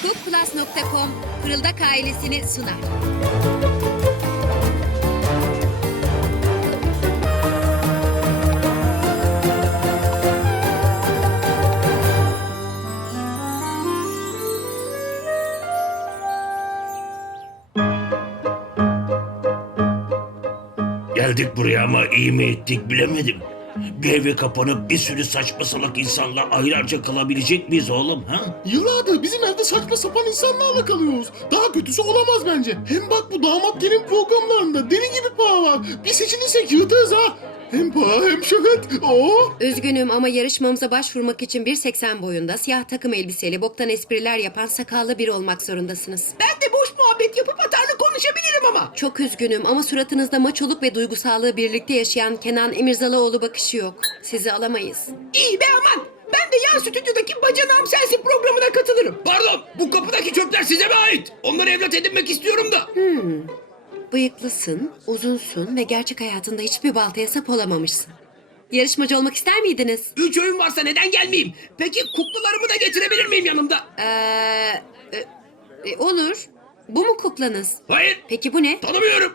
Cookplus.com Fırıldak ailesini sunar. Geldik buraya ama iyi mi ettik bilemedim. Bir eve kapanıp bir sürü saçma salak insanla aylarca kalabilecek miyiz oğlum ha? Yıllardır bizim evde saçma sapan insanlarla kalıyoruz. Daha kötüsü olamaz bence. Hem bak bu damat gelin programlarında deli gibi para var. Bir seçilirsek yırtırız ha. Hem para hem şöhret. Oo. Üzgünüm ama yarışmamıza başvurmak için 1.80 boyunda, siyah takım elbiseli, boktan espriler yapan sakallı biri olmak zorundasınız. Ben de boş muhabbet yapıp atarlı konuşabilirim ama. Çok üzgünüm ama suratınızda maçoluk ve duygusallığı birlikte yaşayan Kenan Emirzaloğlu bakışı yok. Sizi alamayız. İyi be aman. Ben de yan stüdyodaki Bacanağım Sensin programına katılırım. Pardon, bu kapıdaki çöpler size mi ait? Onları evlat edinmek istiyorum da. Bıyıklısın, uzunsun ve gerçek hayatında hiçbir baltaya sap olamamışsın. Yarışmacı olmak ister miydiniz? 3 oyun varsa neden gelmeyeyim? Peki kuklalarımı da getirebilir miyim yanımda? Olur. Bu mu kuklanız? Hayır, Peki bu ne? tanımıyorum.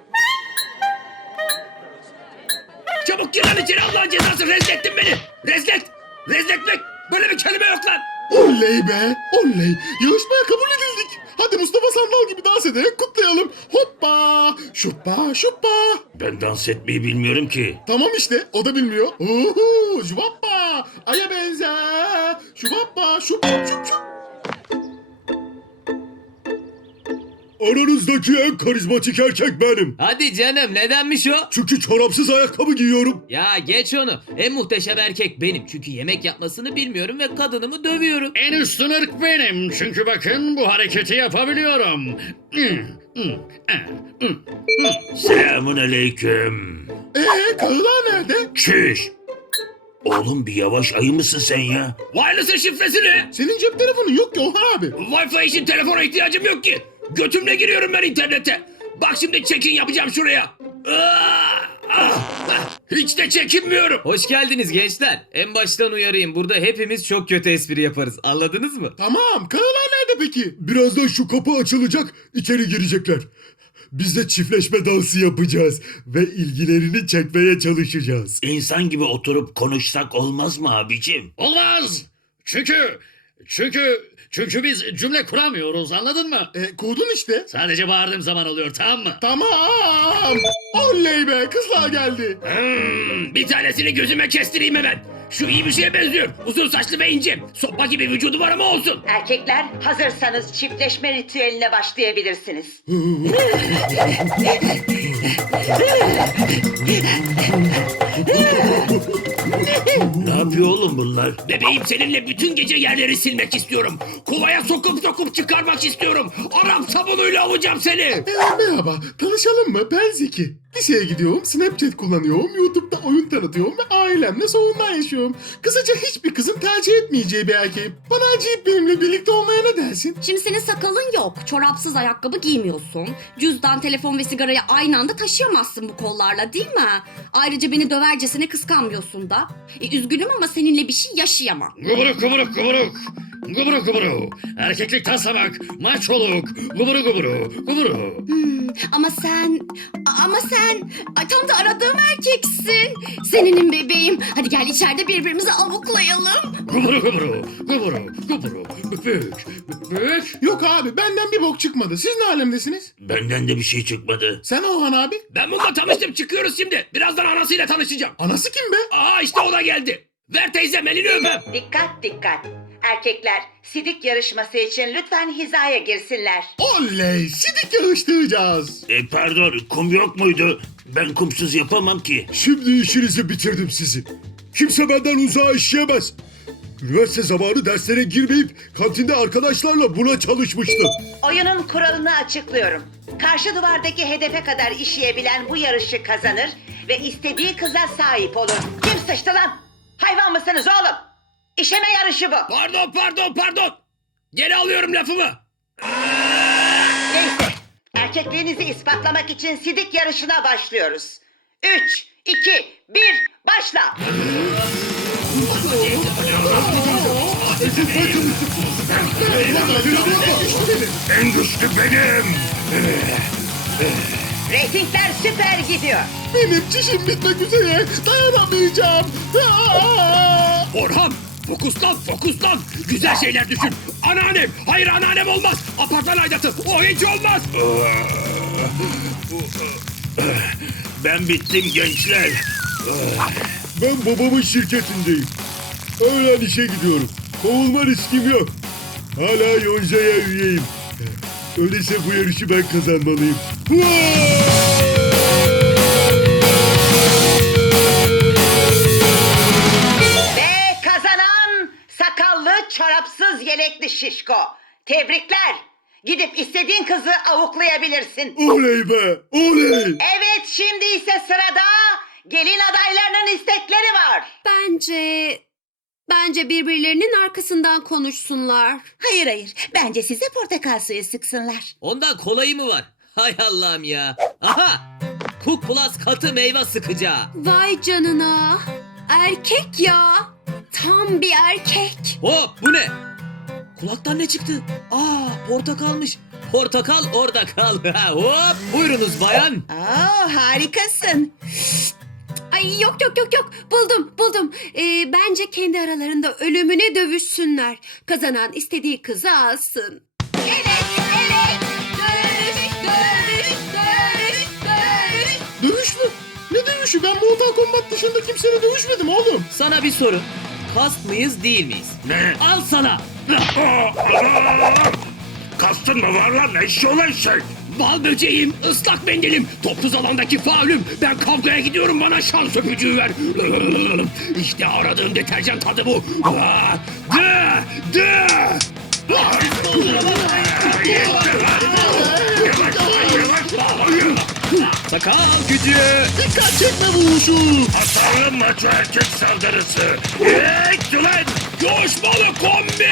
Çabuk gir lan içeri, Allah'ın cezası, rezlettin beni. Rezlet, rezletmek. Böyle bir kelime yok lan. Oley be. Oley. Yarışmaya kabul edildik. Hadi Mustafa Sandal gibi dans ederek kutlayalım. Hoppa. Şuppa şuppa. Ben dans etmeyi bilmiyorum ki. Tamam işte o da bilmiyor. Uhu, şubappa. Aya benzer. Şubappa şup şup şup şup. Aranızdaki en karizmatik erkek benim. Hadi canım, nedenmiş o? Çünkü çorapsız ayakkabı giyiyorum. Ya geç onu. En muhteşem erkek benim. Çünkü yemek yapmasını bilmiyorum ve kadınımı dövüyorum. En üstün ırk benim. Çünkü bakın bu hareketi yapabiliyorum. Selamun aleyküm. Karılar nerede? Çüş. Oğlum bir yavaş ayı mısın sen ya? Wireless'ın şifresi ne? Senin cep telefonun yok ki Orhan abi. Wi-Fi için telefona ihtiyacım yok ki. Götümle giriyorum ben internete. Bak şimdi check-in yapacağım şuraya. Hiç de çekinmiyorum. Hoş geldiniz gençler. En baştan uyarayım. Burada hepimiz çok kötü espri yaparız. Anladınız mı? Tamam karılar nerede peki? Birazdan şu kapı açılacak, içeri girecekler. Biz de çiftleşme dansı yapacağız ve ilgilerini çekmeye çalışacağız. İnsan gibi oturup konuşsak olmaz mı abicim? Olmaz. Çünkü biz cümle kuramıyoruz, anladın mı? Kurdun işte. Sadece bağırdığım zaman oluyor, tamam mı? Tamam. Oley be kızlar geldi. Bir tanesini gözüme kestireyim hemen. Şu iyi bir şeye benziyor. Uzun saçlı ve ince. Sopa gibi vücudu var ama olsun. Erkekler hazırsanız çiftleşme ritüeline başlayabilirsiniz. Ne yapıyor oğlum bunlar? Bebeğim, seninle bütün gece yerleri silmek istiyorum. Kovaya sokup çıkarmak istiyorum. Arap sabunuyla avacağım seni. Merhaba, tanışalım mı? Ben Zeki. Liseye gidiyorum, Snapchat kullanıyorum, YouTube'da oyun tanıtıyorum ve ailemle sorunlar yaşıyorum. Kısaca hiçbir kızın tercih etmeyeceği bir erkeğim. Bana acıyıp benimle birlikte olmaya ne dersin? Şimdi senin sakalın yok, çorapsız ayakkabı giymiyorsun. Cüzdan, telefon ve sigarayı aynı anda taşıyamazsın bu kollarla, değil mi? Ayrıca beni dövercesine kıskanmıyorsun da. Üzgünüm ama seninle bir şey yaşayamam. Guburuk guburuk guburuk. Guburu guburu. Erkeklik taslamak. Maçoluk. Guburu guburu. Guburu. Ama sen ay, tam da aradığım erkeksin. Seninim bebeğim. Hadi gel içeride birbirimizi avuklayalım. Guburu guburu. Guburu guburu. Büyük. Büyük. Yok abi, benden bir bok çıkmadı. Siz ne alemdesiniz? Benden de bir şey çıkmadı. Sen Orhan abi? Ben bununla tanıştım, çıkıyoruz şimdi. Birazdan anasıyla tanışacağım. Anası kim be? Aa, işte o da geldi. Ver teyzem, elini öpem. Dikkat dikkat. Erkekler sidik yarışması için lütfen hizaya girsinler. Oley, sidik yarıştıracağız. Pardon, kum yok muydu? Ben kumsuz yapamam ki. Şimdi işinizi bitirdim sizin. Kimse benden uzağa işleyemez. Üniversite zamanı derslere girmeyip kantinde arkadaşlarla buna çalışmıştım. Oyunun kuralını açıklıyorum. Karşı duvardaki hedefe kadar işleyebilen bu yarışı kazanır ve istediği kıza sahip olur. Kim sıçtı lan? Hayvan mısınız oğlum? İşeme yarışı bu. Pardon. Geri alıyorum lafımı. Neyse, erkekliğinizi ispatlamak için sidik yarışına başlıyoruz. 3, 2, 1, başla. En güçlü benim. Reytingler süper gidiyor. Benim çişim bitmek üzere. Dayanamayacağım. Orhan fokuslan fokuslan. Güzel şeyler düşün. Anneannem. Hayır anneannem olmaz. Apartman aidatı. O hiç olmaz. Ben bittim gençler. Ben babamın şirketindeyim. Öğlen işe gidiyorum. Kovulma riskim yok. Hala Yonca'ya üyeyim. Öyleyse bu yarışı ben kazanmalıyım. Ve kazanan sakallı, çorapsız, yelekli şişko. Tebrikler. Gidip istediğin kızı avuklayabilirsin. Oley be! Oley! Evet, şimdi ise sırada gelin adaylarının istekleri var. Bence birbirlerinin arkasından konuşsunlar. Hayır. Bence size portakal suyu sıksınlar. Ondan kolayı mı var? Hay Allah'ım ya. Aha! Cook Plus katı meyve sıkacağı. Vay canına. Erkek ya. Tam bir erkek. Hop bu ne? Kulaktan ne çıktı? Portakalmış. Portakal orada kal. Hop buyurunuz bayan. Aa, harikasın. Ay yok. Buldum. Bence kendi aralarında ölümüne dövüşsünler. Kazanan istediği kızı alsın. Dövüş mü? Ne dövüşü? Ben Mortal Kombat dışında kimseyle dövüşmedim oğlum. Sana bir soru. Kast mıyız değil miyiz? Ne? Al sana. Kastın mı var lan eşşoğlu şey? Bal böceğim, ıslak mendilim, topsuz alandaki faulüm. Ben kavgaya gidiyorum, bana şans öpücüğü ver. İşte aradığım deterjan tadı bu. Sakal gücü. Dikkat çekme vuruşu. Hasarlı maço erkek saldırısı. Eee ulan! Coşmalı kombi!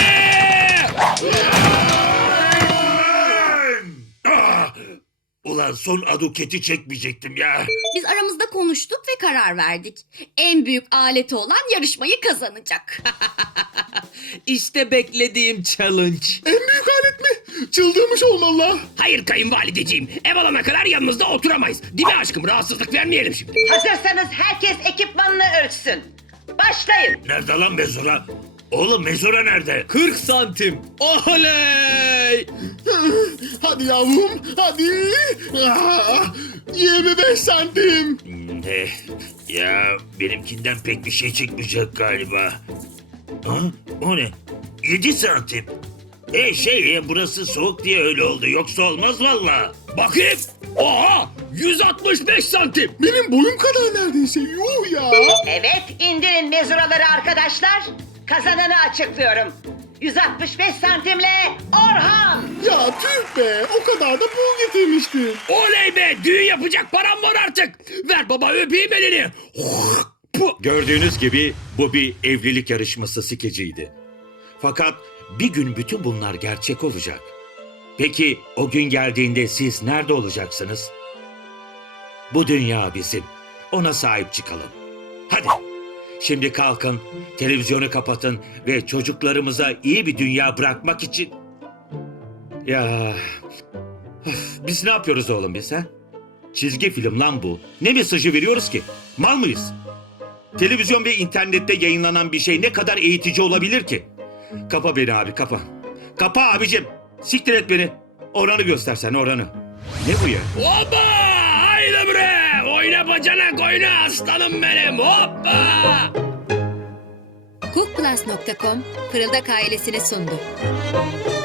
Ulan son aduketi çekmeyecektim ya. Biz aramızda konuştuk ve karar verdik. En büyük aleti olan yarışmayı kazanacak. İşte beklediğim challenge. En büyük alet mi? Çıldırmış olmalı. Hayır kayınvalideciğim, ev alana kadar yanınızda oturamayız. Değil mi aşkım, rahatsızlık vermeyelim şimdi. Hazırsanız herkes ekipmanını ölçsün. Başlayın. Nerede lan mezura? Oğlum mezura nerede? 40 santim. Oley! Hadi yavrum, hadi. 25 santim. Ne? Ya benimkinden pek bir şey çıkmayacak galiba. Ha? O ne? 7 santim. Burası soğuk diye öyle oldu. Yoksa olmaz valla. Bakayım. Oha! 165 santim. Benim boyum kadar neredeyse. Yuh ya. Evet, indirin mezuraları arkadaşlar. Kazananı açıklıyorum. 165 santimle Orhan. Ya tüh be. O kadar da bul getirmiştim. Oley be, düğün yapacak param var artık. Ver baba, öpeyim elini. Gördüğünüz gibi bu bir evlilik yarışması skeciydi. Fakat bir gün bütün bunlar gerçek olacak. Peki o gün geldiğinde siz nerede olacaksınız? Bu dünya bizim. Ona sahip çıkalım. Hadi. Şimdi kalkın, televizyonu kapatın ve çocuklarımıza iyi bir dünya bırakmak için... Ya... Biz ne yapıyoruz oğlum biz ha? Çizgi film lan bu. Ne mesajı veriyoruz ki? Mal mıyız? Televizyon ve internette yayınlanan bir şey ne kadar eğitici olabilir ki? Kapa beni abi, kapa. Kapa abicim. Siktir et beni. Oranı göstersen, oranı. Ne bu ya? Hoppa! Haydi bre! Oyna bacanak oyna aslanım benim, hoppa! Cookplus.com Fırıldak ailesine sundu.